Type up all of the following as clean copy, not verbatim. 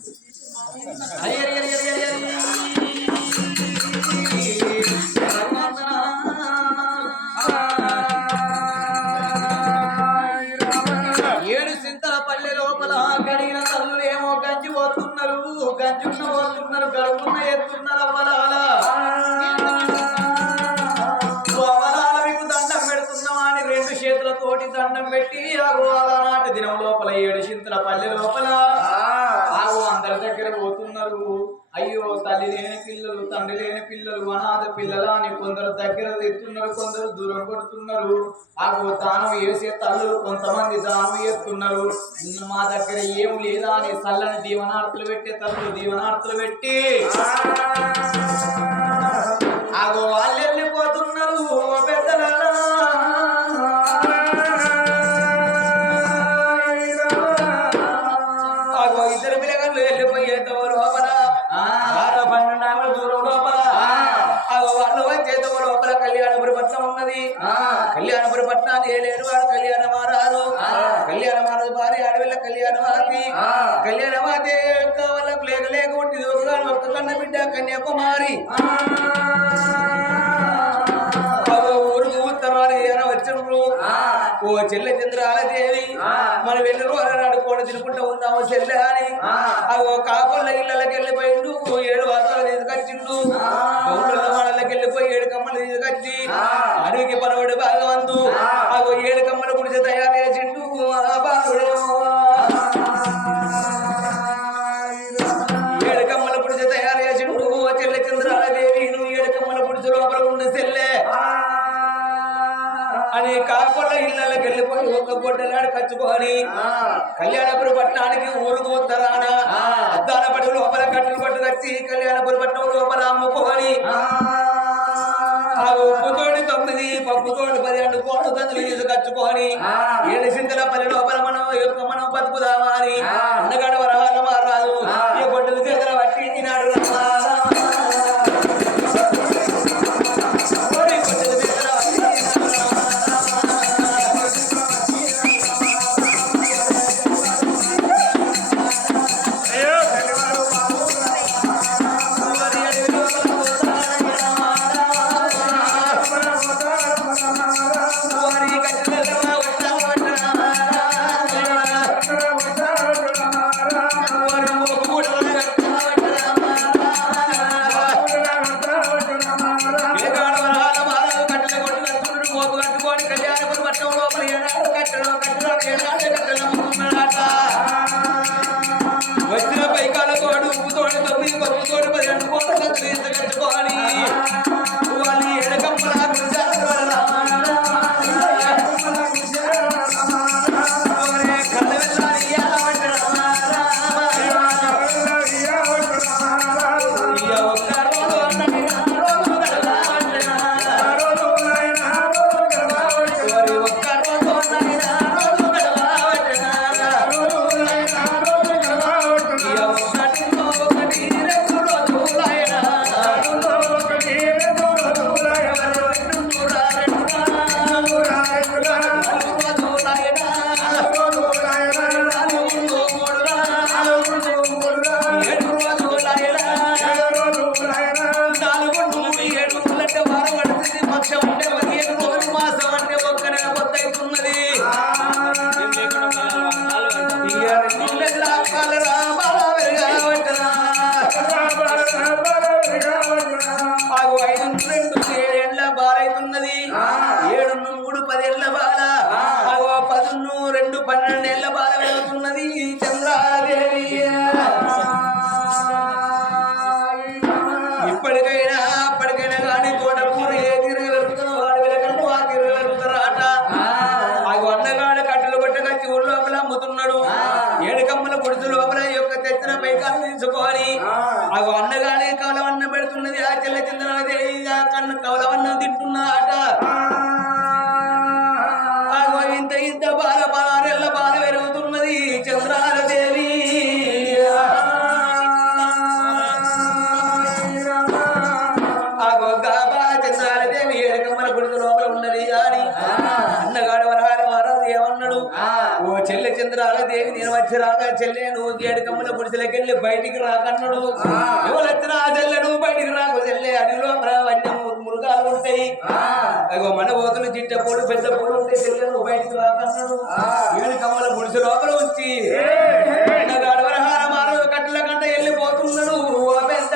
ఏడు సింతల పల్లె లోపల గడిగిన తల్లులు ఏమో గంజి పోతున్నారు, గంజున్న పోతున్నారు, గడుపున్న ఎత్తున్నారు. అవ్వలాల మీకు దండం పెడుతున్నామా అని రెండు చేతులతోటి దండం పెట్టి నాటి దినం లోపల ఏడు సింతల పల్లె లోపల అందరి దగ్గర పోతున్నారు. అయ్యో తల్లి లేని పిల్లలు, తండ్రి లేని పిల్లలు, అనాథ పిల్లలు అని కొందరు దగ్గర ఎత్తున్నారు, కొందరు దూరం కొడుతున్నారు. దానం వేసే తల్లులు కొంతమంది దానం ఎత్తున్నారు. మా దగ్గర ఏం లేదా అని చల్లని దీవనార్తులు పెట్టే తల్లులు దీవనార్తులు పెట్టి వాళ్ళు వెళ్ళిపోతున్నారు. పెద్దలారా ఇద్దరు పిల్లగాళ్ళు వెళ్ళిపోయేతో లోపల 12 దూరం లోపల వాళ్ళు వచ్చేతో లోపల కళ్యాణపురి పట్నం ఉన్నది. కళ్యాణపురి పట్నాన్ని ఏలేడు వాడు కళ్యాణ మహారాజు. కళ్యాణ మహారాజు భార్య అడవిల కళ్యాణవాతి. కళ్యాణవాతి వాళ్ళకు లేకుంటే ఒక్క కన్న బిడ్డ కన్యాకుమారి. ఊరుకు ఉత్తరాలు ఏమైనా వచ్చిండ్రు. ఓ చెల్లె చంద్రాలదేవి మనం వెళ్ళరు అని అడుకోని తినుకుంటూ ఉందాము చెల్లె అని కాకుల ఇళ్ళకి వెళ్ళిపోయిండు. 7 వాతాలు తీసుకొచ్చిండు. గౌళ్ళ వాళ్ళకి వెళ్ళిపోయి 7 కమ్మలు తీసుకొచ్చి అడవికి పరవడు భాగవంతు 7 కమ్మల గుడిసె తయారు చేసిండు. 7 కమ్మల గుడిసె తయారు చేసిండు. చెల్లె చంద్రాలదేవి నువ్వు 7 కమ్మల గుడిసె లోపల ఉండి చెల్లె అని కాకుండా ఇళ్ళకి వెళ్ళిపోయి ఒక గొడ్డలాడు కచ్చుకొని కళ్యాణపురి పట్టణానికి ఊరుకు ఉత్తరాన అద్దాల పట్టు లోపల కట్టెలు పట్టు కచ్చి కళ్యాణపురి పట్టణం లోపల అమ్ముకొని ఉప్పుతోటి 9 పప్పుతోటి 12 కోట్లు గంతులు తీసుకొచ్చుకొని 7 సింతల పల్లె లోపల మనం బతుకుదామా అని అన్నగాడు వరహాల మారాదు ఈ గొడ్డలు చేతుల పట్టి నాడు వచ్చిన పైకాల తోడు ఉప్పుతోడు 9 పప్పుతోడు 12 కోట్ల కట్టుకొని వాళ్ళు 7 కమ్మల అప్పటికైనా కానీ తోటకూర ఏ తీరు వెళ్తున్నావు వాడి వెళ్ళకంటే ఆ తీరు వెళ్తారట. అన్నగాడు కట్టెలు కొట్టకొచ్చి ఊళ్ళో లోపల అమ్ముతున్నాడు. 7 కమ్మల గుడిసె లోపల యొక్క తెచ్చిన పైకాలు తీసుకొని అన్నగాడే కవలవన్నం పెడుతున్నది. ఆ చెల్ల చంద్రదేవి కన్ను కవలవన్నం తింటున్నాట. ఇంత బాల బారెల్ల బాల పెరుగుతున్నది చంద్రాలదేవి. చంద్రాలదేవి 7 కమ్మల గుడిసె లోపల ఉన్నది అని అన్నగాడు వరహాల మహారాజు ఏమన్నాడు? ఓ చెల్లె చంద్రాల దేవి నేను వచ్చి రాగా చెల్లె నువ్వు ఏడు కమ్మల గుడిసెలకెళ్ళి బయటికి రాకన్నాడు ఎవరు వచ్చినా చెల్లె నువ్వు బయటికి రాకు చెల్లె అడిలో వన్య మృగాలు ఉంటాయి అగో మన పోతులు చిట్ట పూలు పెద్ద పూలు ఉంటాయి చెల్లె నువ్వు బయటికి రాకన్నాడు ఏడు కమ్మల గుడిసె లోపల ఉంచి గడవరహార మారు కట్టల కంట వెళ్ళిపోతున్నాడు పెద్ద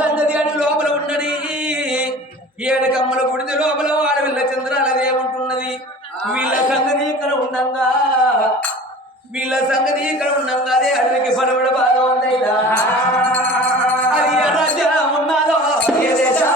సంగతి అని లోపల ఉన్నది ఏడు కమ్మల గుడిసె లోపల వాడు వీళ్ళ చంద్రాలది ఏముంటున్నది వీళ్ళ సంగతి ఇక్కడ ఉండంగా అదే అడవికి పడవడ బాగా ఉందైనా అది ఏ రాజ్యం ఉన్నాదో ఏ దేశం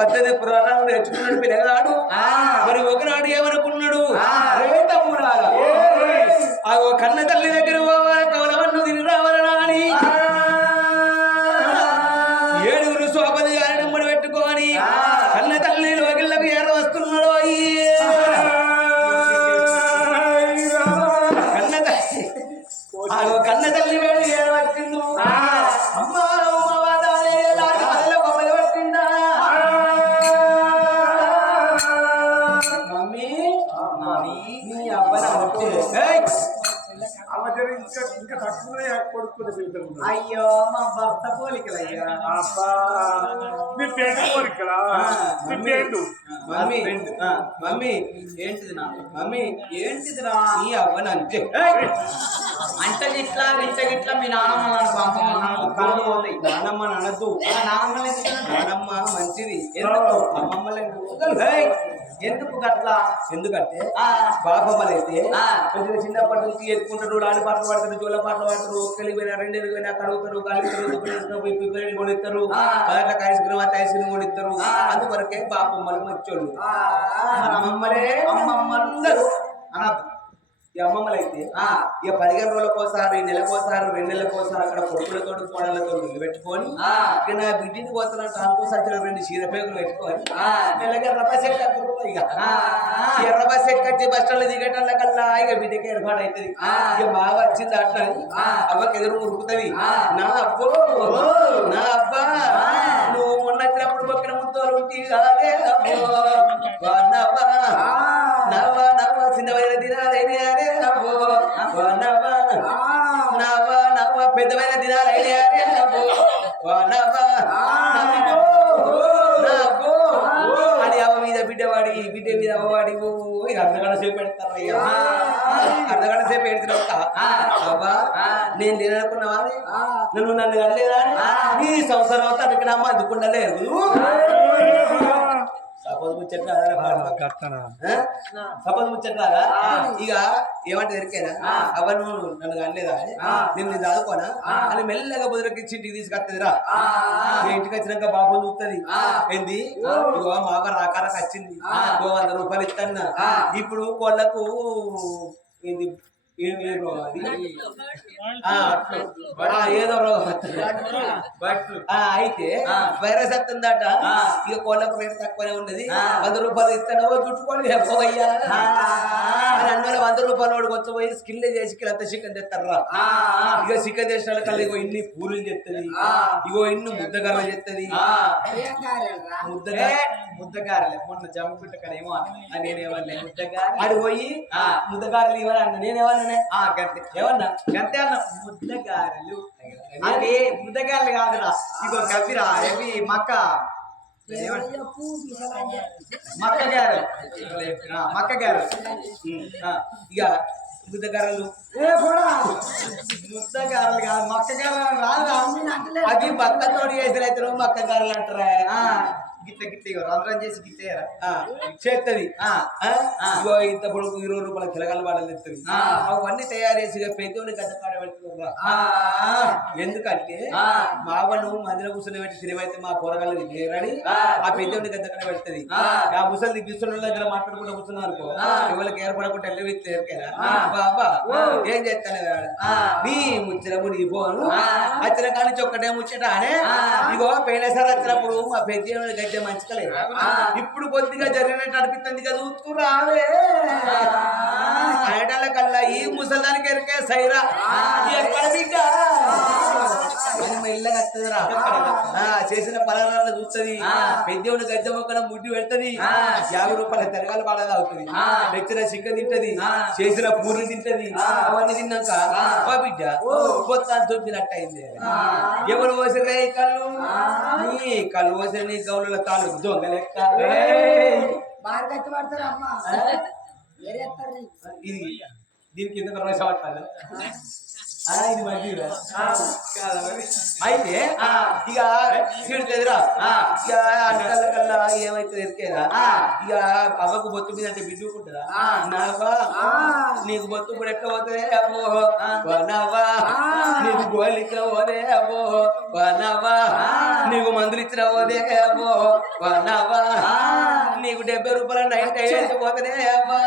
పద్ధతి పురాణాలు నేర్చుకున్నాడు పిల్లగాడు మరి ఒకనాడు ఏమనుకున్నాడు ఆ కన్న తల్లి దగ్గర కవలవన్ను తిని రావాలనా అని ఏడుగురు సోపది గారిని ముడి పెట్టుకొని కన్న తల్లి లోకిళ్ళకు ఏర వస్తున్నాడు కన్న తల్లి వేడు ఏడ వచ్చిండు అమ్మ అయ్యో మా భర్త పోలికలయ్యా మమ్మీ ఏంటిది నా మమ్మీ ఏంటిదిరా నీ అవ్వని అంతే అంట గిట్లా ఇంట గిట్లా మీ నాన్నమ్మ కళ్ళు పోతాయి నానమ్మ అనద్దు నానమ్మ మంచిది ఎందుకు గట్లా ఎందుకంటే బాపమ్మలైతే కొంచెం చిన్నప్పటి నుంచి ఎత్తుకుంటారు ఆడి పాటలు పాడతారు జోల పాటలు పాడతారు ఒక్కరికి పోయినా రెండేళ్ళు పోయినా కడుగుతారు గాలి కొనిస్తారు అట్లా ఐస్ క్రీమ్ కొనిస్తారు అందువరకే బాపమ్మలు మంచోళ్ళు అమ్మమ్మలే అమ్మమ్మలందరూ అనద్దు ఈ అమ్మమ్మలైతే ఇక 15 రోజులకోసారి నెలకోసారి 2 నెలలకోసారి అక్కడ కొడుకులతో కోడలతో నిలబెట్టుకొని ఇక నా బిడ్డని పోతున్నట్టు అనుకోసం 2 చీరపేగులు పెట్టుకొని మెల్లగా ఎర్రబస్ ఇక ఎర్రబస్ ఎక్కచ్చి బస్ స్టాండ్ దిగటల్ల కల్లా ఇక బిడ్డకి ఏర్పాటు అవుతుంది ఇక బాగా వచ్చింది అట్లా అవ్వకి ఎదురు మురుకుతుంది నా అబ్బో నా అబ్బా నువ్వు మొన్న వచ్చినప్పుడు పక్కన ముద్దోలు ఉంటే కాదే అబ్బో నవ్వ నవ్వ చిన్నవైన దినాలైన పెద్దమైన దినాలైన అని అవ్వ మీద బిడ్డవాడి బిడ్డ మీద అవ్వవాడి అర్ధగంట సేపు పెడతారు అయ్యా అర్ధగంట సేపు పెడుతున్నావు అవ్వా నేను లేననుకున్నావా నన్ను కనలేదా ఈ సంవత్సరం అవుతా ఇక్కడ అమ్మ అందుకుండలేదు సపోజ్ ముచ్చట్లాగా ఇక ఏమంటే దొరికేనా అవ్వ నువ్వు నన్ను కనలేదా నేను చదువుకోనా అని మెల్లగా బుదరకిచ్చి ఇంటికి తీసుకొస్తుందిరా ఇంటికి వచ్చినాక బాబు చూస్తుంది ఏంది ఇగో మాక రాకారకు వచ్చింది 100 రూపాయలు ఇస్తాన్నా ఇప్పుడు కోళ్ళకు ఏంది ఏ రోగం అది ఏదో రోగం అయితే వైరస్ వస్తుందట. ఇక కోళ్ళకు రేటు తక్కువనే ఉన్నది. 100 రూపాయలు ఇస్తానో చుట్టుకొని పోయ్యా 100 రూపాయలు వాడు కొంచెం పోయి స్కిల్ చేసి అంత చికెన్ తెస్తారా. ఇక చికెన్ చేసిన కల్లా ఇగో ఇన్ని పూరీలు చెప్తుంది, ఇగో ఇన్ని ముద్దగారలు చెప్తుంది. ముద్దగారలే మొన్న జమ్మిపిట్ట కాడ ఏమో నేనేమన్నా ముద్దగార అది పోయి ముద్దగారలు ఇవ్వాలి అన్న. నేనేమన్నా గంతే ఏమన్నా గంతే అన్న ముద్దగారలు. అవి ముద్దగారలు కాదురా, ఇగో కవిరా అవి మక్క మక్క గారెలు మక్క గారెలు. ఇక ముద్దగారలు ముద్దగారలు కాదు మక్క గారెలు రాదురా. అది మక్కతోటి చేసిన అయితే మక్కగారలు అంటారా. గిట్ల గిట్ల ఇగో రంధ్రం చేసి గిట్ల చేస్తుంది. ఇగో ఇంత పొడుగు 20 రూపాయల కిలగల బాటలు తెస్తుంది. అవన్నీ తయారు చేసి పెద్దోని గడ్డ కాడ పెడుతున్నారు. ఎందుకంటే మావను మందిలో కూర్చొని పెట్టి సినిమైతే మా కూరగాయలు లేరని ఆ పెద్దోని గడ్డ కాడ పెడుతుంది. ఆ ముసలి గిస్తున్న దగ్గర మాట్లాడుకుంటూ కూర్చున్నారు. ఎవరికి ఏర్పడకుండా బాబా ఏం చేస్తాను నీ ముచ్చటము నీ పోను వచ్చిన కానీ ఒక్కటే ముచ్చట అనే. ఇగో పోయినసారి వచ్చినప్పుడు మా పెద్ద గడ్డ మంచికలేదు. ఇప్పుడు కొద్దిగా జరిగినట్టు అనిపిస్తుంది కదా చూస్తూ రావే అనటాల కల్లా ఈ ముసలానికి ఎరికే సైరా ఎక్కడ బిడ్డ మెల్లగా వస్తుందిరా. చేసిన పలహారాలు చూస్తుంది. పెద్దవుని గడ్డ మొక్కన ముడ్డి పెడుతుంది. 50 రూపాయల తెరగాలు బాగా అవుతుంది. తెచ్చిన చికెన్ తింటది, చేసిన పూరి తింటది. అవన్నీ తిన్నాక ఓ బిడ్డ కొత్త దొబ్బినట్టు అయింది. ఎవరు పోసిన కళ్ళు నీ కళ్ళు పోసిన నీ గౌల తాళ్ళు దొంగ లెక్క. ఇది దీనికి ఎందుకు రోషపడతాను. ఇది మంచిగా అయితే ఇక తిడుతుందిరా. ఇక అడ్డల కల్లా ఏమైతే ఎరికేదా ఇక అవ్వకు బొత్తు మీద అంటే బిడ్డుకుంటుందా. నావా నీకు బొత్తు కూడా ఎట్లా పోతే అవ్వో నవ్వా, నీకు గోలిక పోదే అవ్వో నవ్వా, నీకు మందులు ఇచ్చిన పోదే అవ్వో నవ్వా, నీకు 70 రూపాయల నైట్ అయ్యేసి పోతేనే అవ్వా.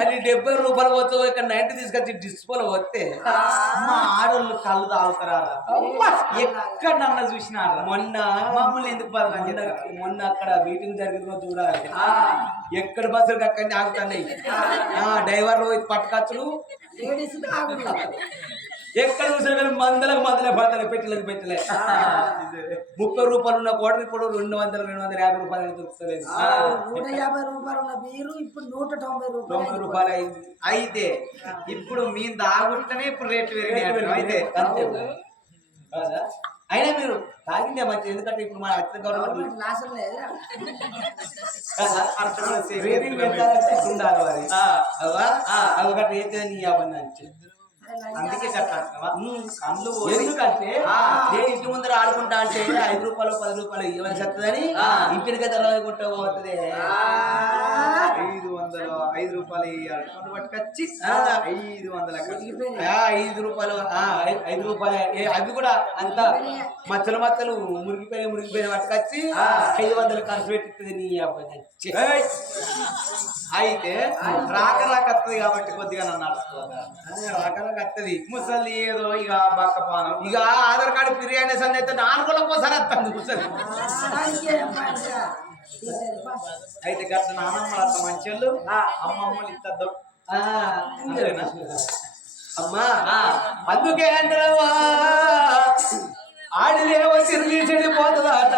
అది 70 రూపాయలు పోతావు. ఇక్కడ 90 తీసుకొచ్చి డిస్పోలో వస్తే మా ఆడోళ్ళు కళ్ళు తాగుతారా. ఎక్కడ నన్ను చూసినారా. మొన్న మమ్మల్ని ఎందుకు మొన్న అక్కడ మీటింగ్ జరిగిందో చూడాలి. ఎక్కడ బస్సులు అక్కడిని ఆగుతున్నాయి. డ్రైవర్లు పట్టుకచ్చులు ఎక్కడ చూసినా కానీ మందలకు పడతాయి. పెట్టలేదు 30 రూపాయలు ఉన్న కోటలు ఇప్పుడు 200-250 రూపాయలు దొరుకుతలేదు. 150 రూపాయలు ఉన్న బీరు ఇప్పుడు 190 రూపాయలు అయింది. అయితే ఇప్పుడు మేము దాగుంటేనే ఇప్పుడు రేట్లు పెరిగినాయి. అయితే అంతే అయినా మీరు తాగిందే మంచి. ఎందుకంటే ఇప్పుడు మన అత్యంత గవర్నమెంట్ లాసం లేదు. రేట్లు పెంచాలంటే ఉండాలి. మరి అదొకటి అయితే నీ అవన్నీ అందుకే కళ్ళు ఎందుకంటే నేను ఇంటి ముందర ఆడుకుంటా అంటే 5 రూపాయలు 10 రూపాయలు ఇవ్వాల్సి వస్తుందని ఇంటికి తెలవకుంటా పోతుంది. 5 రూపాయలు పట్టుకొచ్చి 5 రూపాయలు 5 రూపాయలు అవి కూడా అంత మచ్చలు మురిగిపోయిన పట్టుకొచ్చి 500 ఖర్చు పెట్టిస్తుంది నీ అబ్బాయి. అయితే రాక వస్తుంది కాబట్టి కొద్దిగా నన్ను నడుచుకోవాలి. రాక వస్తుంది ముసలి ఏదో ఇక బక్కపానం. ఇక ఆధార్ కార్డు బిర్యానీ సన్ని అయితే 4 రోజులకోసారి వస్తుంది ముసలి. అయితే గత నానమ్మ అంత మంచోళ్ళు, అమ్మమ్మలు ఇద్దరు అమ్మా. అందుకే అంటావా ఆడిలేవో తిరిగి చెడిపోతుందట,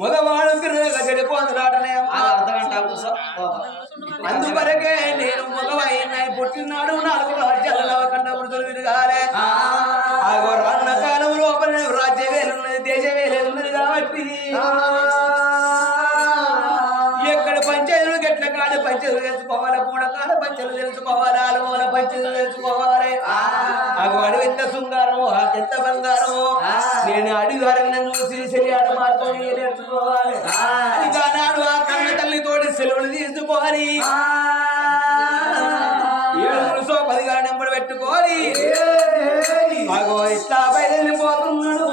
మగవాడు తిరగ చెడిపోతుందటనే అర్ధగంట. అందువరకే నేను మగవైనా పుట్టినాడు 4 రాజ్యాలలో కంట వృద్ధులు విరగాలే. రన్న కాలం లోపల రాజ్య వేలున్నది, దేశ వేలున్నది కాబట్టి ఎక్కడ పంచాయతీలు గట్ల కాడ పంచాయతీలు తెలుసుకోవాలి, పూడ కాడ పంచాయతీలు తెలుసుకోవాలి, ఆలమూల పంచాయతీలు తెలుసుకోవాలి. అడు ఎంత శృంగారమో ఎంత బంగారమో నేను అడుగు అరంగం చూసి శరీర మార్తో నేర్చుకోవాలి. ఇక నాడు ఆ కన్న తల్లితోటి సెలవులు తీసుకోవాలి, 7 10 నెంబర్ పెట్టుకోవాలి. అగో ఇట్లా బయలుపోతున్నాడు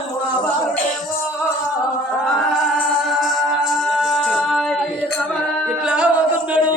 ఇట్లా పోతున్నాడు.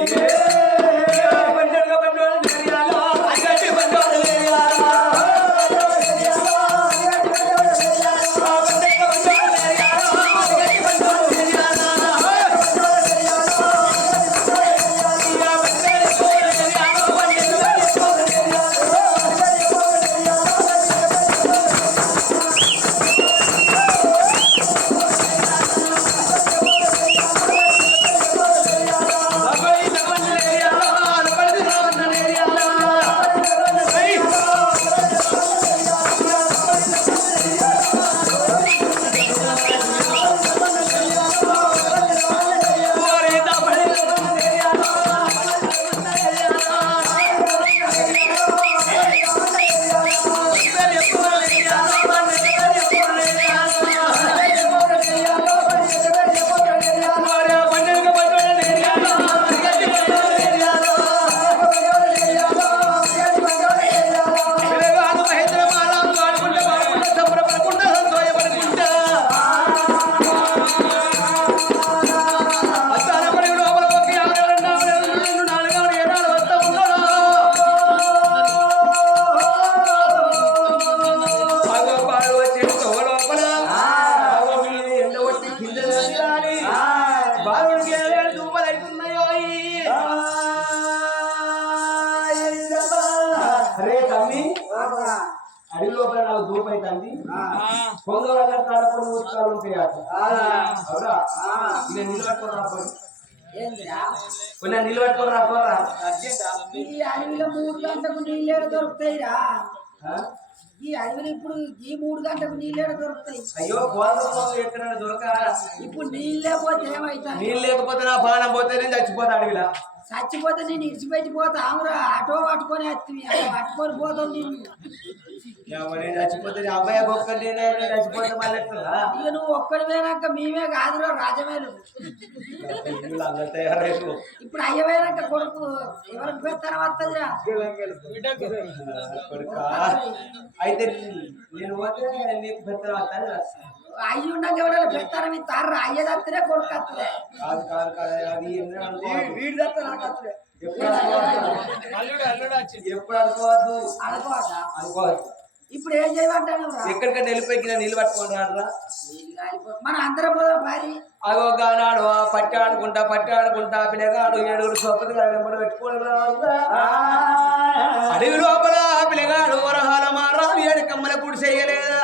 తూర్పు అవుతుంది పొంగవాళ్ళ కాడకొని ఉత్సాలు ఉంటాయి అట అవునా నేను నిలబట్టుకొని రాపోయి ఏందిరా కొన్ని నిలబట్టుకొని రాపోరా ఈ అడవిలో 3 గంటలకు నీళ్ళేడ దొరుకుతాయిరా ఈ అడవిలో ఇప్పుడు ఈ 3 గంటలకు నీళ్ళేడ దొరుకుతాయి అయ్యో పోలతో ఎక్కడైనా దొరకరా ఇప్పుడు నీళ్ళే పోతే ఏమైతా నీళ్ళు లేకపోతే నా ప్రాణం పోతే నేను చచ్చిపోతా అడవిలా చచ్చిపోతే నేను ఇడిచిపెట్టి పోతా ఆవురా ఆటో పట్టుకొని వస్తుంది అలా పట్టుకొని పోతావు నేను నేను చచ్చిపోతే నీ అబ్బాయి ఒక్కటి నేను చచ్చిపోతే మళ్ళీ ఎట్లా ఇక నువ్వు ఒక్కడి పోయినాక మేమే కాదురా రాజమేలు అందరు తయారైపు ఇప్పుడు అయ్యపోయినాక కొడుకు ఎవరికి పెడతారా వస్తుందిరా కొడుక అయితే నేను పోతే నీకు పెద్దలు వస్తాను అయ్యి ఉండగా ఎవరైనా పెడతారా మీ తార అయ్యేది వస్తుందే కొడుకు వస్తుందే కాదు కాదు కాదు అది వీడి తప్ప నాకు వస్తుందే ఎప్పుడు అనుకోవద్దు అనుకోవద్దా అనుకోవద్దు ఇప్పుడు ఏం చేయమంటాను ఎక్కడికైనా వెళ్ళిపోయి నీళ్ళు పట్టుకొని రాడరా మన అందరం పోదాం భారీ అగో గానాడు పట్టి ఆడుకుంటా పిల్లగాడు 7 సొప్పది వెంబడి పెట్టుకోడు అడవి లోపల పిల్లగాడు వరహాల మారా 7 కమ్మల గుడి చెయ్యలేదా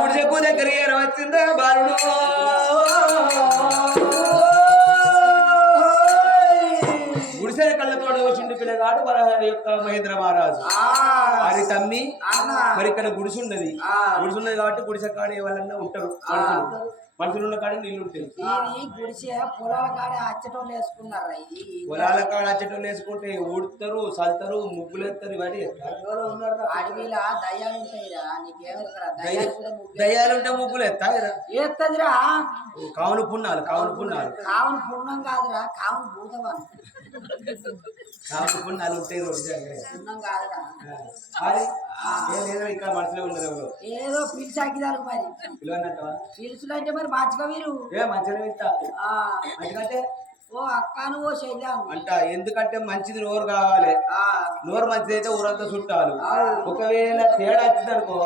గుడిసెకు దగ్గర వచ్చిందా బాలుడు గుడిసెల కళ్ళతోడు వచ్చింది పిల్లగాడు వరహాల యొక్క మహేంద్ర మహారాజు అది తమ్మి మరి ఇక్కడ గుడిసున్నది కాబట్టి గుడిసె కాడ ఎవరన్నా ఉంటారు మనుషులు ఉన్న కాడ నీళ్ళు ఉంటాయి ఇది గుడిసె పొలాల కాడ అచ్చటోళ్ళు వేసుకున్నారా ఇది పొలాల కాడ అచ్చటోళ్ళు వేసుకుంటే ఊడుతారు చల్తారు ముగ్గులు ఎత్తారు ఇవన్నీ అడవిలా దయ్యాలు ఉంటాయిరా నీకేమరా దయ్యాలుంటే ముగ్గులు ఎత్తాయిరా ఏత్తదిరా కావును పుణ్యాలు కావును పుణ్యం కాదురా కావును భూతవాన్ కావును పుణ్యాలు ఉంటాయి పుణ్యం కాదురా ఇక్కడ మనసులో ఉన్నారు ఎవరు ఏదో పిలిచాకిదారు మరి పిలవన్నట్టవా పిలుచులంటే మరి మంచిగా మీరు మంచిగా ఇస్తా ఎందుకంటే ఓ అక్కను ఓ శైలాను అంట ఎందుకంటే మంచిది నోరు కావాలి నోరు మంచిది అయితే ఊరంతా చుట్టాలు ఒకవేళ తేడా వచ్చింది అనుకో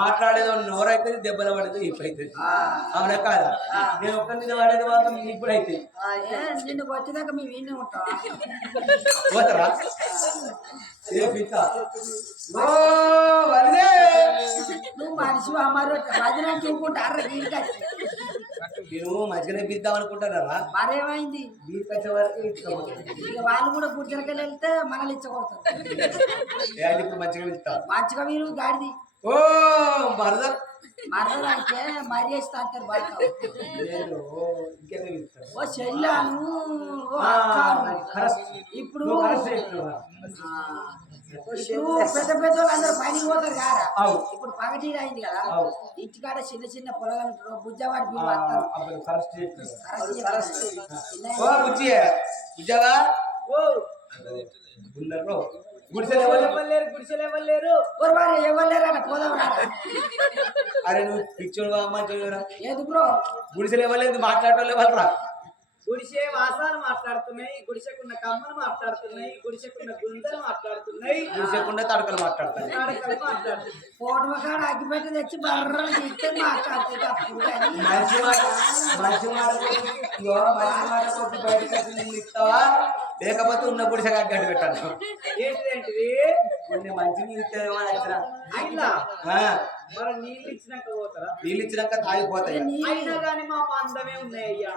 మాట్లాడేది నోరు అయితే దెబ్బలు పడేది ఇప్పుడు అవుతుంది అవునా కాదా నేను ఒక్క మీద పడేది మాత్రం ఇప్పుడు అయితే నిన్ను వచ్చేదాకా మేము విని ఉంటాం పోతారా నువ్వు మనిషి అమ్మారు భజన చూపుకుంటారు నేను మంచిగానే పిద్దాం అనుకుంటారా మరేమైంది మీకు వచ్చే వరకు ఇక వాళ్ళు కూడా గుర్జలకెళ్ళి వెళ్తే మనల్ని ఇచ్చకూడతారు ఇప్పుడు మంచిగా పిలుస్తా మంచిగా మీరు గాడిది ఓ మరదలు మరదలంటే మర్యాద అంటారు బాగా ఓ చెల్లాను ఓ అక్కను ఇప్పుడు పెద్ద పెద్ద వాళ్ళందరూ పనికి పోతారు కదా ఇప్పుడు పగటీలు అయింది కదా ఇంటికాడ చిన్న చిన్న పొలగలు బుజ్జవాడి గుడిసెలేరు పోదాం రా అరే నువ్వు పిచ్చోడు ఏది బ్రో గుడిసెలు ఇవ్వలేదు మాట్లాడటం వాళ్ళరా గుడిసె వాసాలు మాట్లాడుతున్నాయి గుడిసెకున్న కమ్మలు మాట్లాడుతున్నాయి గుడిసెకున్న గుంతలు మాట్లాడుతున్నాయి గుడిసెకుండా తడకలు మాట్లాడుతున్నాయి ఫోటో కాడ అగ్గిపెట్టి తెచ్చి బర్ర ఇస్తే మాట్లాడుతుంది మంచి మాట కొద్ది బయటకు వచ్చి ఇస్తావా లేకపోతే ఉన్న గుడిసె గడ్డి పెట్టాను ఏంటిదేంటిది కొన్ని మంచి నీళ్ళు ఇస్తావేమో అయినా మరి నీళ్ళు ఇచ్చినాక పోతారా నీళ్ళు ఇచ్చినాక తాగిపోతాయి అయినా కానీ మా మందమే ఉన్నాయి అయ్యా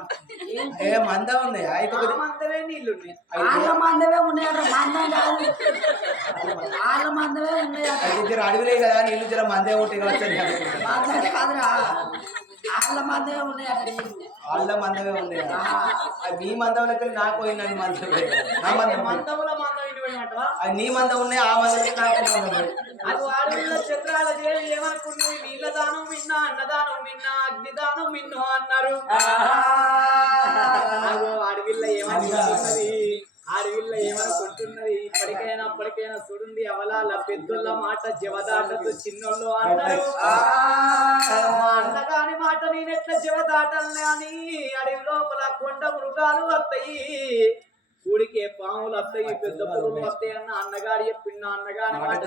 ఏ మందం ఉన్నాయి అయితే మందమే నీళ్ళు ఉన్నాయి వాళ్ళ మందమే ఉన్నాయట మందం కాదు వాళ్ళ మందమే ఉన్నాయట అడవిలే కదా నీళ్ళు జర మందే ఉంటాయి కావచ్చు మందం కాదురా వాళ్ళ మందమే ఉన్నాయట నీళ్ళు వాళ్ళ మందమే ఉన్నాయి మీ మందం లెక్క నాకు పోయినది మందముల మందం అది నీ మందం ఉన్నాయి ఆ మందం నాకు మందం అది వాడుల చంద్రాల దేవి ఏమనుకున్నది నీళ్ళ దానం మిన్నా అన్నదానం మిన్నా అగ్నిదానం మిన్ను అన్నారు అడవిల్ల ఏమనుకుంటున్నది అడవిల్ల ఏమనుకుంటున్నది ఇప్పటికైనా చూడండి అవలాల పెద్దోళ్ళ మాట జవదాటదు చిన్నోళ్ళు అన్నారు మా అన్నగాని మాట నేనెట్లా జవదాటల్ని అని అడవి లోపల కొండ మృగాలు వస్తాయి ఊడికే పాములు వస్తాయి పెద్ద పురుగులు వస్తాయి అన్న అన్నగాడు చెప్పిన అన్నగాని మాట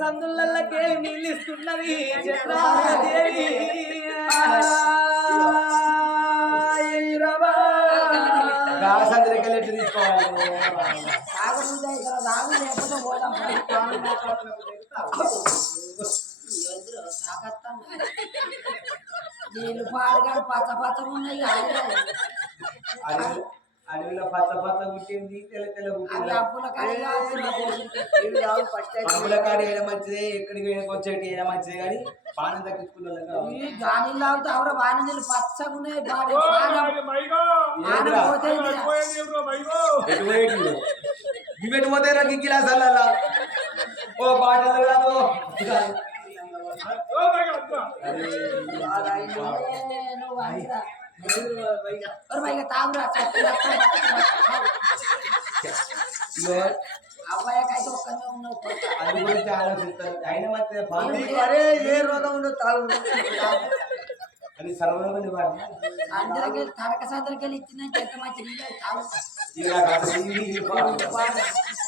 సందులకే నీళ్ళు ఇస్తున్నది సందరికెళ్ళి ఎట్లా తీసుకోవాలి తాగబుద్ధి అయితే తాగు లేకపోతే పోదాం ఎదురు తాగత్తాను నీళ్ళు పాడుగా పచ్చ పచ్చగా ఉన్నాయి అడవిలో పచ్చ పచ్చ పుట్టింది తెల్ల తెల్ల అవి పుట్టింది అప్పుల కడిగా అప్పుల కాడ ఏడ మంచిదే ఎక్కడికి వచ్చేటి ఏడ మంచిదే కానీ పానం తగ్గించుకున్న గాని లాగుతా ఎవరో వాన నీళ్ళు పచ్చగా ఉన్నాయి పోతే ఇవెటు పోతే నాకు గిలాసాల ఓ బాటలు కాదు నువ్వు తాగురా అబ్బాయికైతే ఒక్కనే ఉన్నావు అది గురించి ఆలోచిస్తారు అయిన మధ్య ఏ రోగం ఉండదు తాగు అది సర్వమైన వాడు అందరికి తడక సందరికెళ్ళి ఇచ్చిందని చెట్ట మంచి నీళ్ళు తాగు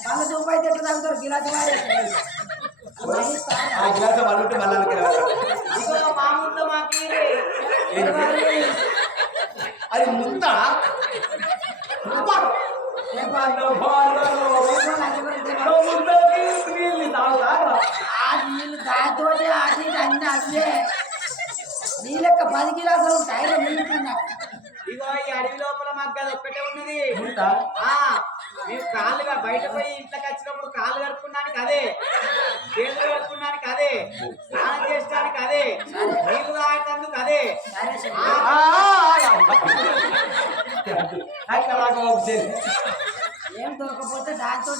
వాళ్ళ సూపు అయితే ఎట్లా తాగుతారు గిలాసు ఆ గిలాస మళ్ళీ మళ్ళీ అది ముంత ఆ నీళ్ళు దాటితోటి ఆటి అన్ని అవే నీ లెక్క 10 గిలాసులు ఉంటాయి నీళ్ళు ఇగో ఈ అడవి లోపల మాకు అది ఒక్కటే ఉన్నది మేము కాళ్ళుగా బయట పోయి ఇంట్లోకి వచ్చినప్పుడు కాళ్ళు కడుక్కున్నానికి అదే చేతులు కడుక్కున్నానికి అదే స్నానం చేయడానికి అదే నీళ్ళు తాగేందుకు అదే ఏం దొరకపోతే దాంతో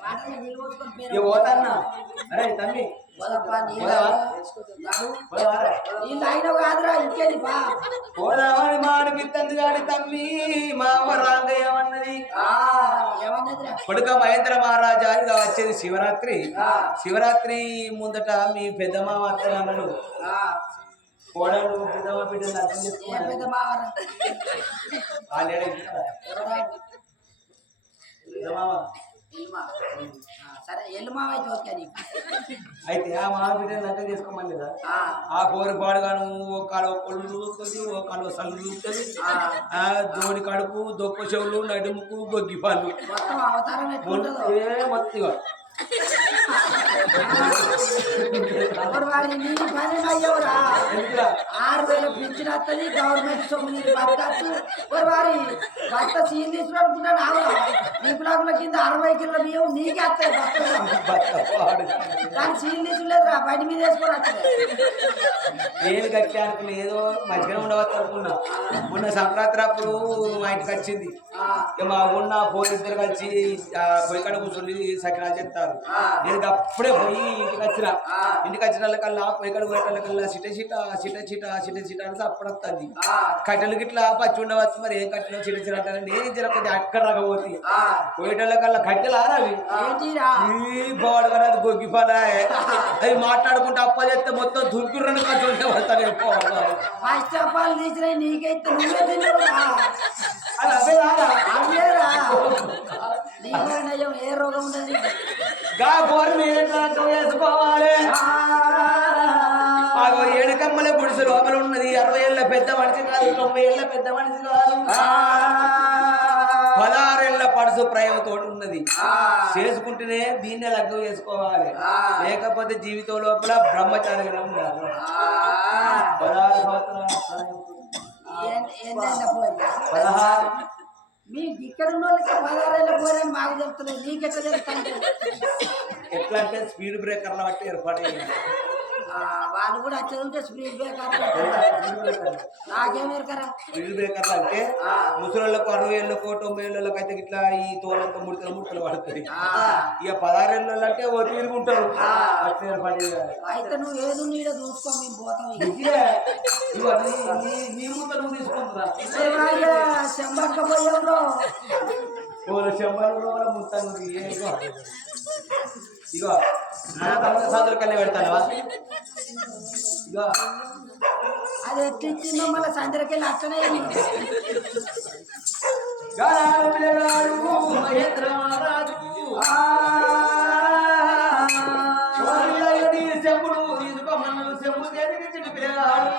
వాటర్ని నీళ్ళు పోసుకొని పేరు పోతాన్నా అరే తమ్మి నీళ్ళు అయినవు కాదురా ఇంకేది బా పోదామని మాడిపిస్తుంది కానీ తమ్మి మా అమ్మ రాంగయ్యమన్నది ఏమన్నదిరా కొడుక మహేంద్ర మహారాజా ఇక వచ్చేది శివరాత్రి శివరాత్రి ముందట మీ పెద్దమామ అత్తలు కోడలు పెద్దమ్మ బిడ్డలు అర్థం ఏ చేసుకోవాలి పెద్ద మావరా సరే ఎల్లు మావ అయితే ఓకే నీకు అయితే ఆ మా బిడ్డలు అర్థం చేసుకోమని కదా ఆ కోరి పాడుగాను ఓ కాలు కొళ్ళు దూకుతుంది ఓ కాలు సల్లు దూకుతుంది ఆ జోడి కడుపు దొక్క చెవులు నడుముకు గొగ్గి పాలు మొత్తం అవతారం ఎట్లుంటుందో మొత్తం వారి నీ పని అయ్యవరా 6,000 పింఛన్ వస్తుంది గవర్నమెంట్ సొమ్ము నీకు బతకచ్చు వారి భర్త సీన్ తీసుకున్నాడు ఆవురా విపులాకుల కింద 60 కిలో బియ్యం నీకే వస్తాయి దాని సీన్ తీసుకులేదురా బయట మీద వేసుకోవచ్చు నేను కట్టాను ఏదో మధ్యన ఉండవచ్చు అనుకున్నా మొన్న సంక్రాంతి అప్పుడు మా ఇంటికి వచ్చింది ఇక మా ఊళ్ళో పోలీసులు కలిసి పొయ్యి కడ కూర్చొని సకినాలు చెప్తారు నేను అప్పుడే పోయి ఇంటికి వచ్చిన కల్లా పొయ్యి కడ పోయేటకల్లా చిట అని అప్పుడు వస్తుంది కట్టెలు గిట్లా పచ్చి ఉండవచ్చు మరి ఏం కట్టెలు చిట చిట అంటారు నేను జరగదు అక్కడ రాకపోతే పోయేటోళ్ళ కల్లా కట్టెలు ఆరావి బాడు కానీ అది గొగ్గిపోనా అవి మాట్లాడుకుంటే అప్పలు చెప్తే మొత్తం దుర్గుర్రని కట్టుకుంటే వస్తాను ఫస్ట్ ఆఫ్ ఆల్ తీసిన నీకైతే నువ్వే తిన్నావురా అది అదే రాదా అదేరా నీకు నయం ఏ రోగం ఉన్నది గా బోర్ మీద వేసుకోవాలి ఆ 7 కమ్మల గుడిసె లోపల ఉన్నది 60 ఏళ్ళ పెద్ద మనిషి కాదు 90 ఏళ్ళ పెద్ద మనిషి కాదు 16 ఏళ్ళ పడుసు ప్రయోగతో ఉన్నది చేసుకుంటేనే దీన్నే లగ్గం చేసుకోవాలి లేకపోతే జీవితం లోపల బ్రహ్మచారిగా ఉండాలి 16 సంవత్సరాలు 16 మీకు ఇక్కడ ఉన్న వాళ్ళకి 16 ఏళ్ళ పోరని మాకు చెప్తున్నాయి నీకెట్లా చెప్తాను ఎట్లా అంటే స్పీడ్ బ్రేకర్ల బట్టి ఏర్పాటు వాళ్ళు కూడా చదివితే స్పీడ్ బ్రేకర్ నాకేం ఎరకరా స్పీడ్ బ్రేకర్లు అంటే ముసలోళ్ళకు 60 ఏళ్ళకు 90 ఏళ్ళకి అయితే ఇట్లా ఈ తోలంతా ముడతలు పడుతుంది ఇక 16 ఏళ్ళ అంటే ఓ తీరుగుంటారు అట్లా ఏర్పాటు అయితే నువ్వు ఏదో నీడ చూసుకో మేము పోతాం ఇవన్నీ నీ ముందు నువ్వు తీసుకుంటున్నా చెంబక్కపోయావు చెంబలు ముస్తాను ఇగో సందులు కళ్ళే పెడతానవా ఇగో అది ఎట్లిచ్చిందో మళ్ళీ సందరికెళ్ళి అట్లనే మహేంద్ర మహారాజు చెంబుడు తీసుకోమన్నాడు చెంబు తెచ్చి పిల్లగాడు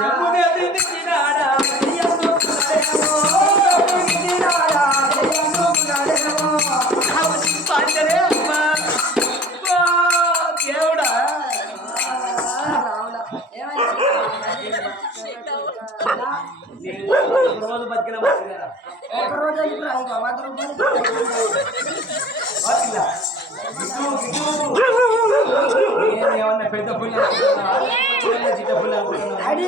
చెంబు తెచ్చినాడా నేను ఒక రోజు బతికిన మంచిదేరా. ఒక రోజు ఇప్పుడు 100 రూపాయలు వాకిలా. నేను ఏమన్నా పెద్ద పుల్ల చిన్న పుల్ల అనుకుంటున్నా. అడి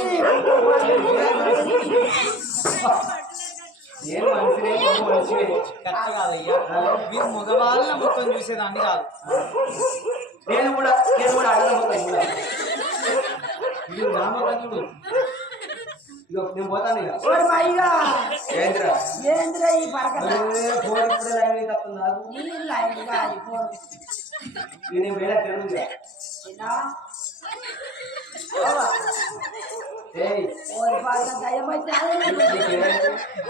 నేను మనిషినే మనిషినే. కరెక్ట్ కాదయ్యా మీరు మగవాళ్ళ మొత్తం చూసేదాన్ని కాదు నేను కూడా అడగబోతాను కూడా. ఇది రామకృష్ణుడు. ఇదో నేను పోతాను ఇక. ఓరి పైగా ఏంద్రా ఏంద్ర ఈ పరకట ఫోన్ ఇప్పుడే లైన్ తప్పదు నాకు. నీళ్ళు లైన్గా అయిపోరు నేను వేళ తెలుగురా. ఏయ్ ఓరి పరక దయమైతే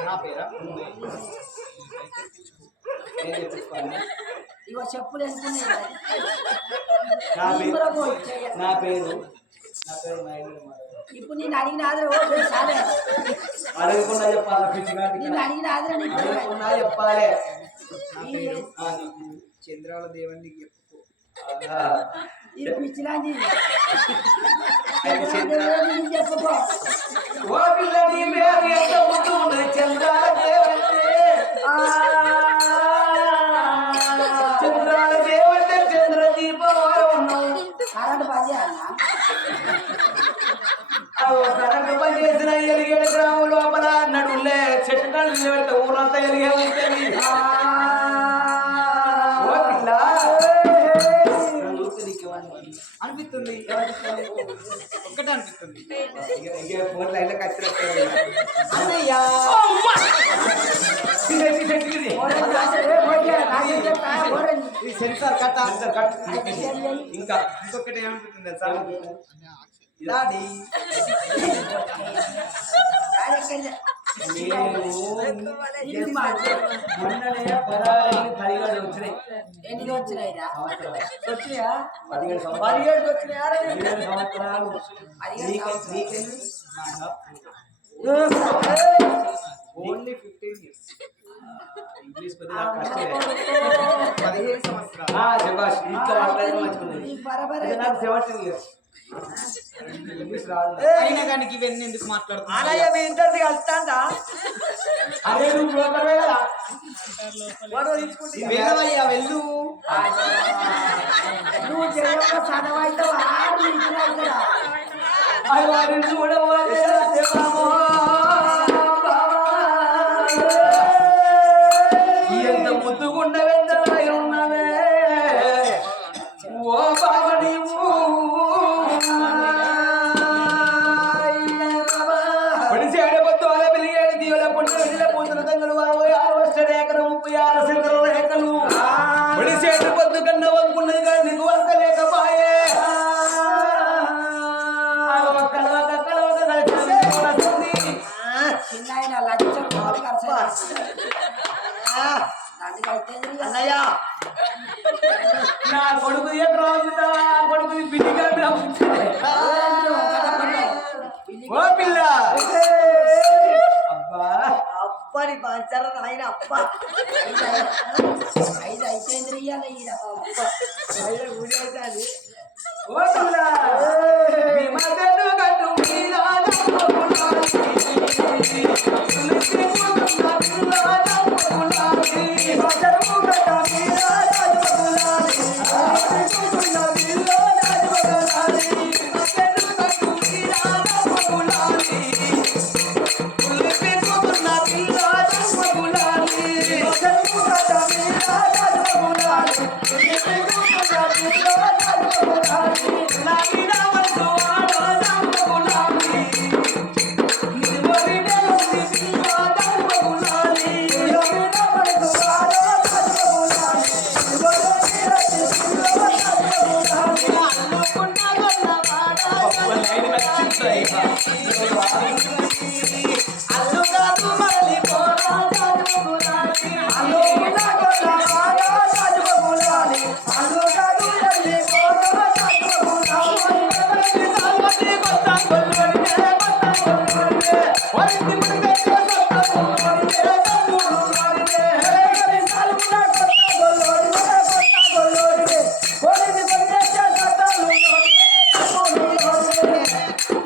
నా పేరా ఏం చెప్పుకోవాలి? ఇగో చెప్పులు ఎన్నుకున్నాయి నా పేరు మహేంద్ర. ఇప్పుడు నేను అడిగిన ఆదర సారే అడగకుండా చెప్పాలి. పిచ్చిగాడి నేను అడిగిన ఆదర అడగకుండా చెప్పాలి. చంద్రాల దేవునికి చెప్పుకో ఇది పిచ్చిలాంటి చెప్పుకో. ఓ పిల్ల నీ పేరు ఎంత ముద్దు ఉన్నది చంద్రాల దేవంటే. చంద్రాల దేవంటే చంద్రదీపం ఉన్నావు. కరెంట్ పని చేయాలన్నా కరెంటు పని చేసిన 7 గ్రాముల లోపల నడులే చెట్టు కాళ్ళు నిలబెడితే ఊరంతా ఎలిగే ఉంటుంది. ఓ పిల్ల అనిపిస్తుంది ఒక్కటే అనిపిస్తుంది ఫోన్ లైన్లో కచ్చినట్టు అన్నయ్యా ఈ సెన్సార్ కట్ట ఇంకా ఇంకొకటి ఏమనిపిస్తుంది తెలుసా ఇలాడి మొన్ననే 17 వచ్చినాయి. ఎన్ని వచ్చినాయిరా వచ్చినాయా? 17 సంవత్సరాలు. నీకెన్ని? ఓన్లీ 15 years ఇంగ్లీష్ కొద్దిగా కష్టమే. 17 సంవత్సరాలు శభాష్. ఇంట్లో మాట్లాడడం మంచిగున్నది. బరాబర్ నాకు 17 years. ఇంగ్లీష్ రాదు. అయినా కానీ ఇవన్నీ ఎందుకు మాట్లాడుతున్నా అదే నువ్వు బ్రోకర్వే కదా. వేదవయ్యా వెళ్ళు నువ్వు చేయక చదవైతావు ఆరు ఇచ్చినా వారిని చూడవాలి ఎంత ముద్దుగుండ వెంటనే ఉన్నవే ఓ బాబా నీవు. పడిసేడబద్దు అలా పిలిగేడు దీవుల పుట్టిన వెళ్ళ పూతుల తంగలు 66 రేఖలు 36 శంకర రేఖలు. పడిసేడు పొద్దు కన్నా వంకున్నది కానీ నీకు వంక లేకపాయే. చిన్న లక్ష రూపాయలు ఖర్చు అన్నయ్య నా కొడుకు ఏం రావుతా కొడుకు బిడ్డిగా ఓ పిల్ల అబ్బా అప్పని పంచర ఆయన అప్ప 5 అయితే ఇయ్యాలి ఈడ ఓ పిల్ల మీ మదను కట్టు మీద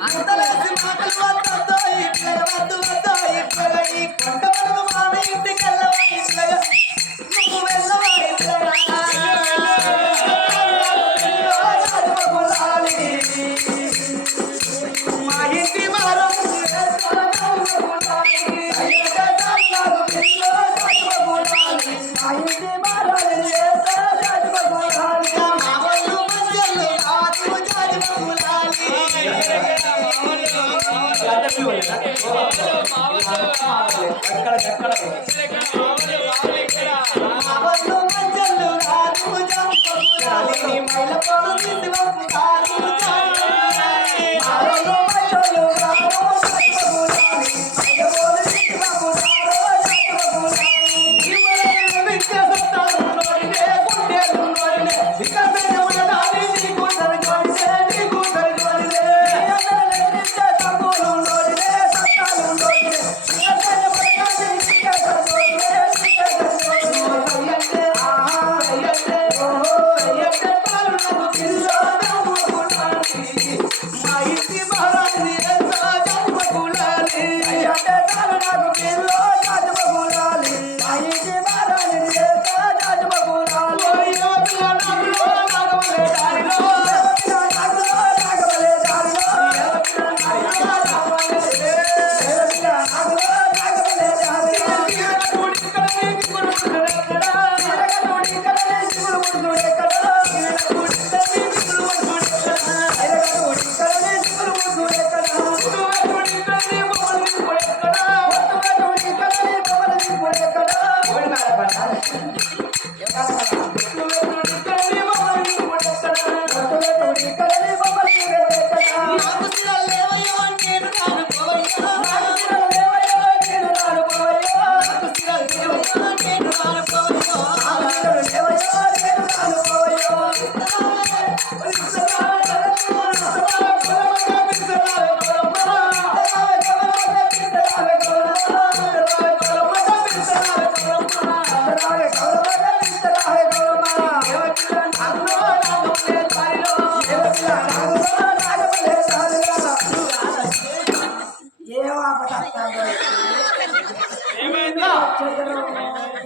అంతలేసి మాటలు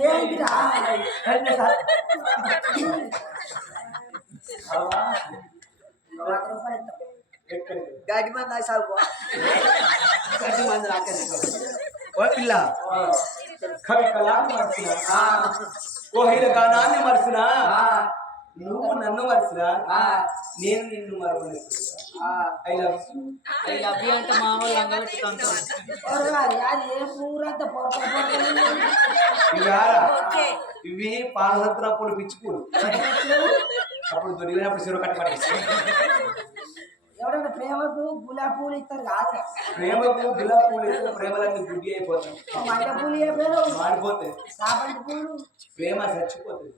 ఏంటిరా గడ్డి మంది సాగు గడ్డి మంది రాకండి ఓ పిల్ల కవి కళాన్ని మర్చినా ఓ హైల గానాన్ని మర్చినా నువ్వు నన్ను మర్చినా నేను నిన్ను మరవలేదు ఐ లవ్ యూ అంటే మామూలు అంగబెట్టుకుంటాం అది ఏ పూరంతా పొరపాటు ఇవి పాలసత్రప్పుడు పిచ్చుకూరు అప్పుడు దొరికినప్పుడు చెరువు కట్టబట్టేసి ఎవరైనా ప్రేమకు గులాబీ పూలు ఇస్తారు కాదు ప్రేమకు గులాబీ పూలు ఇస్తే ప్రేమలన్నీ గుడ్డి అయిపోతాయి మల్లె పూలు చెప్పారు మారిపోతాయి సాబంతి పూలు ప్రేమ చచ్చిపోతుంది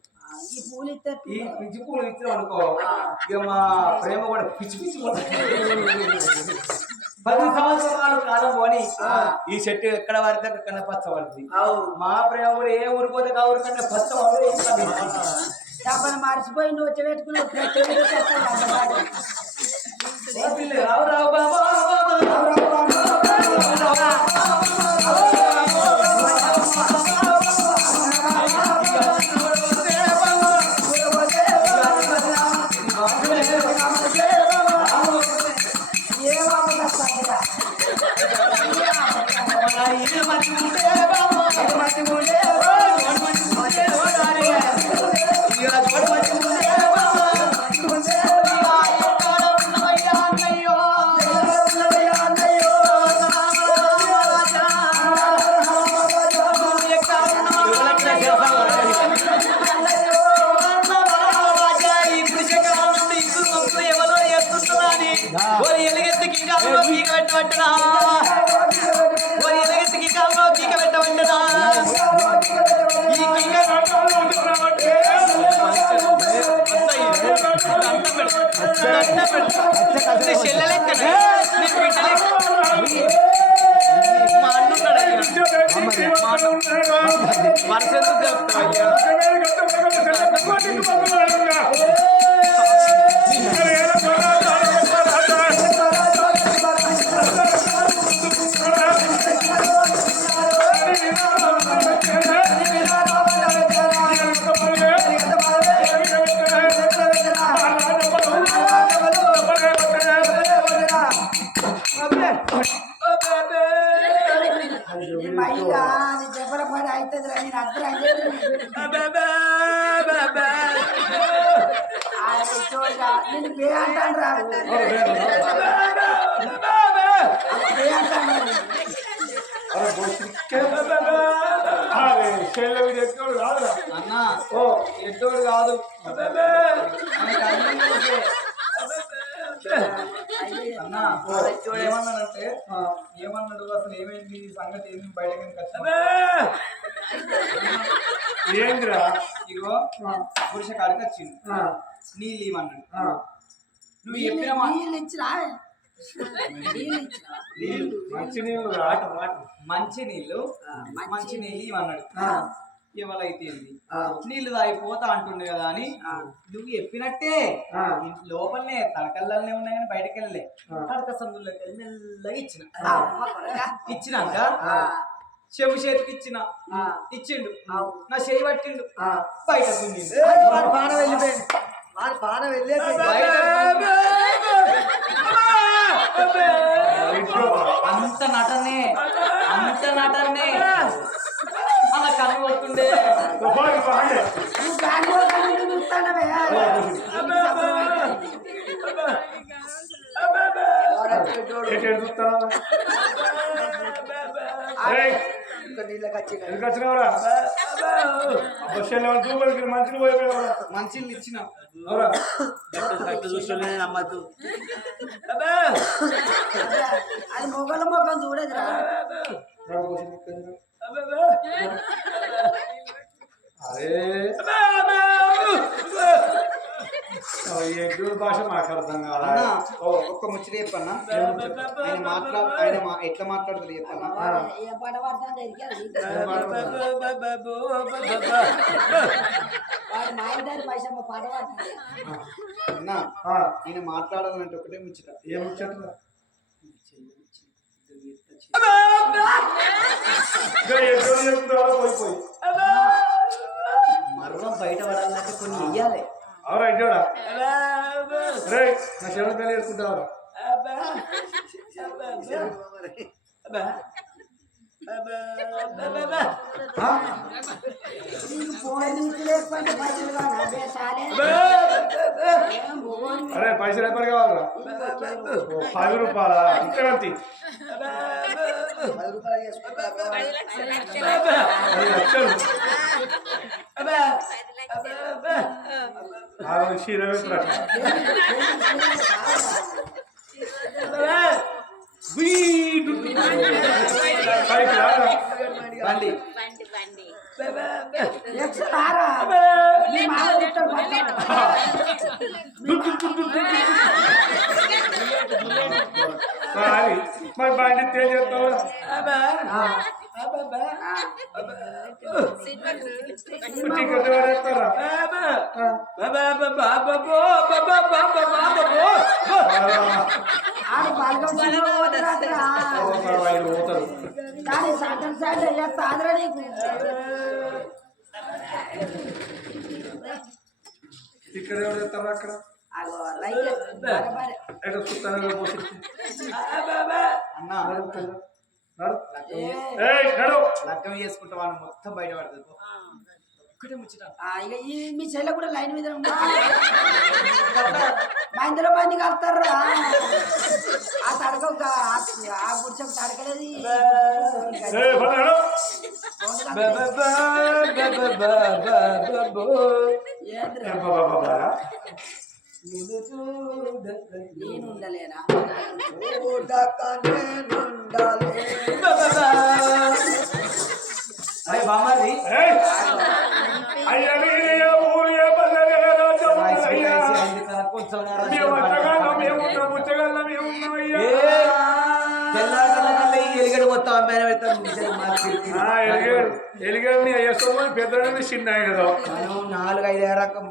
ఈ పూలు ఇస్తారు ఈ పిచ్చి పూలు ఇచ్చినాం అనుకో ఇక మా ప్రేమ కూడా పిచ్చి పిచ్చి పోతుంది 10 సంవత్సరాల కాలం పోని ఈ చెట్టు ఎక్కడ పడితే అక్కడ పచ్చ పడుతుంది మా ప్రేమ కూడా ఏ ఊరిపోతే ఆ ఊరి కన్నా పచ్చ డబ్బలు మర్చిపోయి నువ్వు వచ్చి పెట్టుకున్నావు రావు రావు బాబా చెప్పల పని అవుతుంది నేను అర్థం నేను పే అంటాను రా పే అంటాను చెల్లెవి చెప్తాడు కాదురా అన్న ఓ ఎట్టోడు కాదు మనకి అన్నీ తెలుసే. అన్న ఏమన్నాడంటే ఏమన్నాడు అసలు ఏమైంది ఈ సంగతి ఏంది బయటకి ఏందిరా ఇగో పురుష కాడికి వచ్చింది నీళ్ళు ఇవ్వన్నాడు నువ్వు చెప్పిన నీళ్ళు ఇచ్చినా మంచి నీళ్ళు రాట మంచి నీళ్ళు ఇవ్వన్నాడు ఎవరైతే నీళ్లు తాగిపోతా అంటుండే కదా అని నువ్వు చెప్పినట్టే లోపలనే తడకల్లానే ఉన్నాయి కానీ బయటకు వెళ్ళలే తడక సందులోకి వెళ్ళి మెల్లగా ఇచ్చినాక చెవు చేతికి ఇచ్చిండు నా చేయి పట్టిండు బయట బాణ వెళ్ళిపోయింది వాడు బాణ వెళ్ళేసి అంత నటనే అలా కన్ను కొడుతుండే నువ్వు బ్యాంక్ చూస్తానవే ఎందుకు వచ్చినావురా మంచిని పోయిపోయావు మంచిని ఇచ్చిన నమ్మద్దు అది మొగం చూడదురా అరే భాష మాకు అర్థం కాదా ఒక్క ముచ్చట చెప్పన్నా ఎట్లా మాట్లాడుతుంది చెప్పన్నా ఏ పాట పడతాను వాడు మా ఇంటి పైసమ్మ పాట పడుతుంది అన్నా నేను మాట్లాడాలంటే ఒకటే ముచ్చట ఏం ముచ్చట పోయిపోయి మర్రం బయట పడాలంటే కొన్ని ఇయ్యాలి అవరా ఇంటోడా రే నా శివుడి పేరు వేసుకుంటావరా అరే పైసలు ఎప్పుడు కావాలరా 10 రూపాయలా ఇక్కడ 10 రూపాయలు చేసుకుంటా 10 లక్షలు క్షీర బండి మరి బండి తేజ్ చేస్తావా టికెట్ పడేస్తారా పోతారు ఇక్కడ ఎవరు చేస్తారు అక్కడ ఎక్కడ చూస్తాను పోసి అన్నా లగ్గం చేసుకుంటా మొత్తం బయట పడుతుంది ఒక్కటే ముచ్చట ఇక మీ చెల్లె కూడా లైన్ మీద మందిలో మంది కలుతారా ఆ తడక ఆ గుర్చకు తడకలేదు నేను ఉండలేనా అరే బామారి ఎలిగడు మొత్తం అమ్మాయిని ఎలిగడు పెద్ద చిన్న కదా 4-5 రకం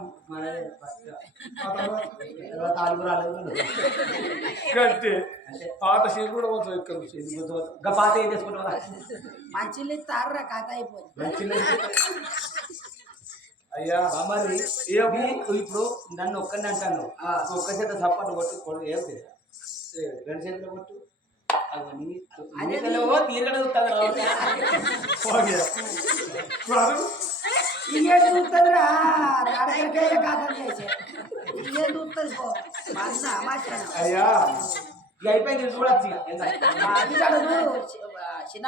కట్టే పాత సీన్ కూడా పోతుంది ఇక్కడ పాత ఏం చేసుకుంటా మంచిలు తార్రా కథ అయిపోయింది అయ్యా బామారి ఇప్పుడు నన్ను ఒక్కడిని అంటాను ఒక్క చేత సపోర్ట్ కొట్టు ఏం 2 చేతులు కొట్టు ఇంకేం చూస్తుందిరా తడకలకే కథం చేసే ఇంకేం చూస్తుంది అయ్యా అయిపోయింది చూడచ్చు చిన్న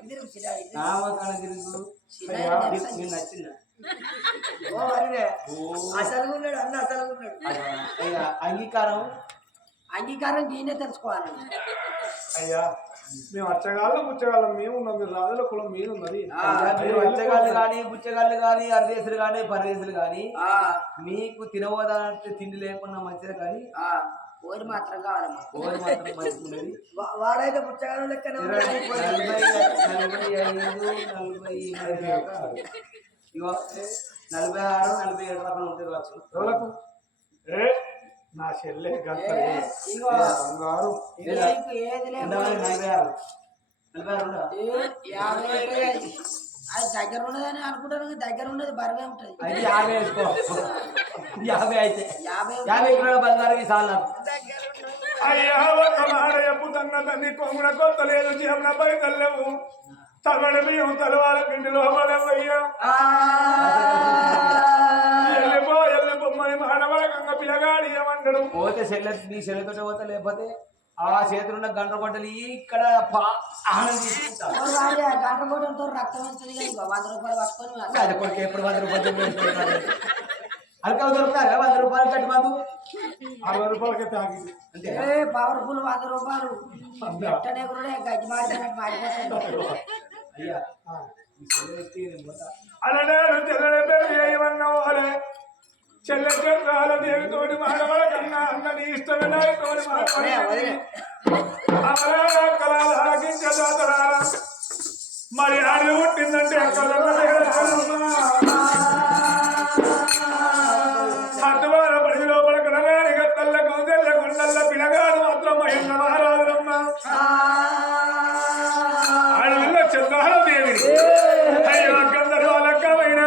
ఇద్దరు చిన్న ఇద్దరు. నామకణ తిరుగు చిన్న నీకు నచ్చిందా ఓ వరినే అసలు ఉన్నాడు అన్న అసలు ఉన్నాడు. అయ్యా అంగీకారం అంగీకారం దీన్నే తెలుసుకోవాలి. అయ్యా మేము అచ్చగాళ్ళం పుచ్చగాళ్ళం మేము ఉన్నాం, మీరు రాజుల కులం మీరున్నది. మీరు వచ్చగాళ్ళు కానీ బుచ్చగాళ్ళు కానీ అర్దేశులు కానీ పరదేశులు కానీ మీకు తినవదాలంటే తిండి లేకుండా మంచిదే కానీ ఓరి మాత్రం కావాలమ్మా. ఓరి మాత్రం మంచిగున్నది. వాడైతే పుచ్చగాడు లెక్కనే ఉన్నాడు. 45 ఇగో 46 47 రకాలు ఉంటాయి కావచ్చు. ఎవరకు ఏ నా చెల్లె గంట ఇగో బంగారు నీకు ఏది లేదు. 46 ఉందా? 50 అది దగ్గర ఉన్నదని అనుకుంటాను, దగ్గర ఉన్నది బరువే ఉంటుంది. అయితే 50 వేసుకో. 50 అయితే 50 కిలోల బంగారం చాలు నాకు. అయ్యా ఒక మాట చెప్పుతున్న తల్లి కొమ్మున కొత్తలేదు జీవన బయటలేవు తగడ బియ్యం తలవాల పిండి లోపలయ్యా ఎల్లిపోమ్మని మానవకంగా పిల్లగాడి ఏమంటాడు. పోతే నీ చెల్లెతోటే పోతే లేకపోతే ఆ చేతులున్న గంట గొడ్డలు ఇక్కడ ఆనందం తీసుకుంటా. గంట కొట్టడంతో రక్తం వెళ్తుంది. 100 రూపాయలు పట్టుకొని అది కొడుకు ఎప్పుడు 100 రూపాయలు అరకాలు దొరుకుతారు 100 రూపాయలు కట్టి మందు 60 రూపాయలకే తాగింది అంతే. పవర్ఫుల్ 100 రూపాయలు ఎట్టనే కూడా గజ్జి మాడినట్టు మాడిపోతాడు. అయ్యా ఈ చెల్లె ఎత్తి నేను పోతా. అలానే చెల్లె పేరు ఏమన్నావు అలే చెల్లె చెల్లాల దేవితోటి మానవల కన్నా అన్న నీ ఇష్టమైన తోటి ఆలకించారా మరి ఆడి పుట్టిందంటే అడ్డవార పడి లోపల కడగాని గత్తల్ల కౌజల్ల కొండల్ల పిలగాడు మాత్రం మహిళ మహారాజులమ్మ ఆడవిల్ల చంద్రాల దేవి అయ్యో గంధర్వ లక్కమైన